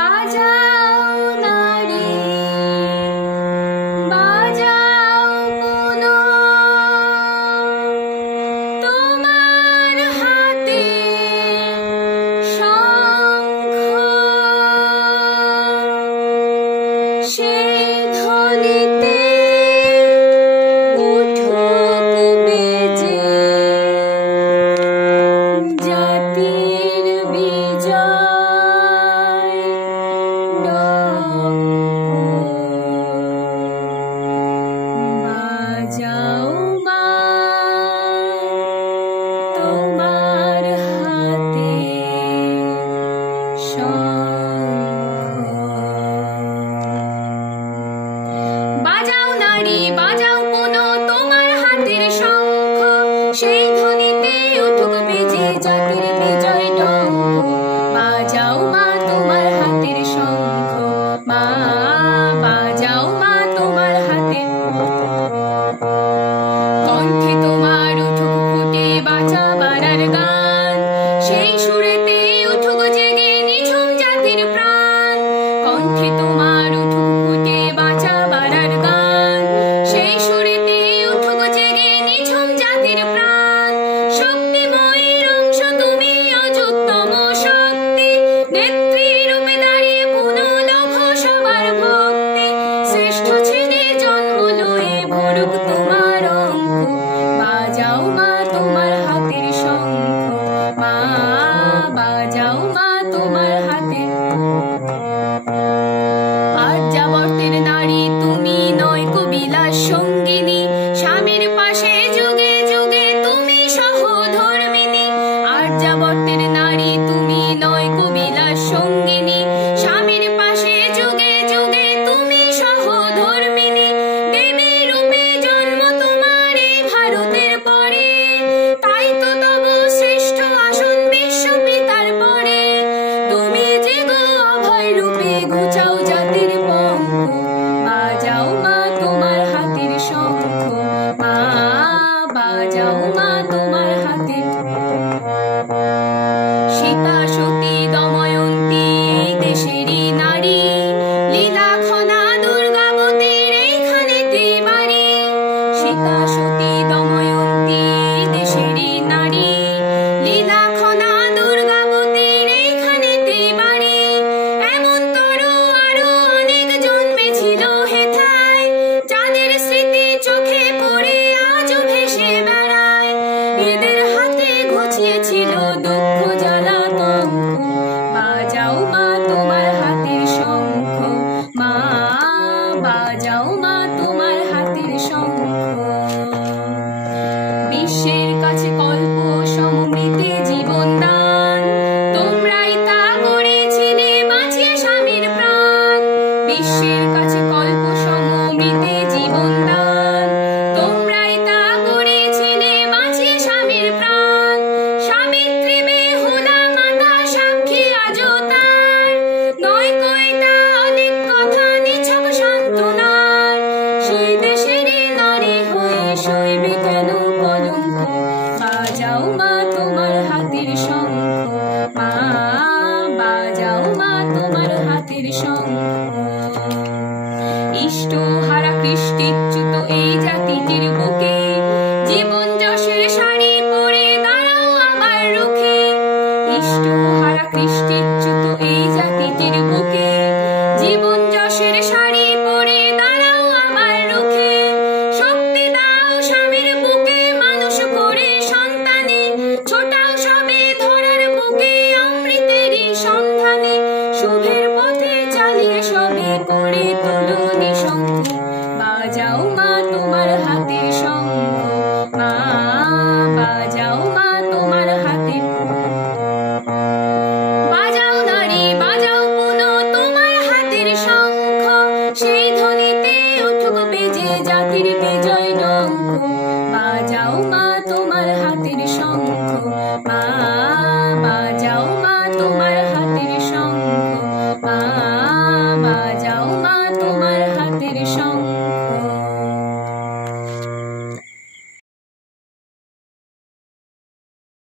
বাজাও নারী বাজাও কোনো তোমার হাতে শঙ্খ সেই ধ্বনিতে উঠুক বেজে জাতির বিজয় বাজাও মা তোমার হাতে শঙ্খ বাজাও নারী বাজাও কোনো তোমার হাতের শঙ্খ সেই ধ্বনিতে উঠুক বেজে জাতির বিজয় ডঙ্ক বাজাও মা তোমার হাতের শঙ্খ মা বাজাও মা তোমার হাতের কণ্ঠে তোমার উঠুক ফুটে বাঁচা বাড়ার গান সেই সুরেতে উঠুক জেগে নিঝুম জাতির প্রাণ কণ্ঠে তোমার উঠুক ফুটে বাঁচা বাড়ার গান সেই সুরেতে উঠুক জেগে নিঝুম জাতির প্রাণ শক্তিময়ীর অংশ তুমি অযুতম শক্তি নেত্রী রূপে দাঁড়িয়ে পুনঃলভ সবার ভক্তি শ্রেষ্ঠ ছেলে জন্ম লয়ে ভরুক তোমার অঙ্ক বাজাও মা তোমার হাতের শঙ্খ মা বাজাও মা তোমার হাতের আর্যাবর্তের নারী তুমি নয় কবিলাস সঙ্গিনী স্বামীর পাশে যুগে যুগে তুমি সহধর্মিনী আর্যাবর্তের নারী তুমি নয় কবিলাস সঙ্গিনী স্বামীর পাশে যুগে যুগে তুমি সহধর্মিনী দেবী রূপে জন্ম তোমার এই ভারতের পরে তাই তো তব শ্রেষ্ঠ আসন বিশ্ব পিতার পরে তুমি যে গো অভয় রূপে ঘুচাও জাতির পঙ্ক বাজাও মা তোমার হাতের শঙ্খ মা বাজাও মা তোমার হাতের সীতা সতী দময়ন্তী এই দেশেরই নারী লীলাখনা দুর্গাবতীর এইখানেতে বাড়ি সীতা সতী দময়ন্তী এই দেশেরই নারী লীলাখনা দুর্গাবতীর এইখানেতে বাড়ি এমন তরু আরো অনেক জন্মেছিল হেথায় যাদের স্মৃতি চোখে পড়ে আজও ভেসে বেড়ায় এদের হাতে ঘুচিয়েছিল দুঃখ জ্বালাতঙ্ক বাজাও মা তোমার হাতের শঙ্খ মা বাজাও মা তোমার হাতের শঙ্খ বিশ্বের কাছে কল্প সমৃতে জীবন দান তোমরাই তা করেছিলে বাঁচিয়ে স্বামীর প্রাণ বিশ্বের কাছে কল্প সমৃতে জীবন দান তোমরাই তা করেছিলে বাঁচিয়ে স্বামীর প্রাণ সাবিত্রী বেহুলা মাতা সাক্ষী আজও তার নয় কয়টা অনেক কথা নিছক সান্ত্বনার সেই দেশেরই নারী হয়ে সইবে কেন কলঙ্ক বাজাও মা তোমার হাতের শঙ্খ মা বাজাও মা তোমার হাতের শঙ্খ ইষ্ট হারা কৃষ্টিচ্যুত এই জাতিটির বুকে জীবন যশের শাড়ি পরে দাঁড়াও আমার রুখে ইষ্ট হারা কৃষ্টিচ্যুত এই জাতিটির বুকে জীবন যশের শাড়ি পরে দাঁড়াও আমার রুখে শক্তি দাও স্বামীর বুকে মানুষ করে সন্তানে ছোটাও সবে ধরার বুকে অমৃতেরই সন্ধানে শুভে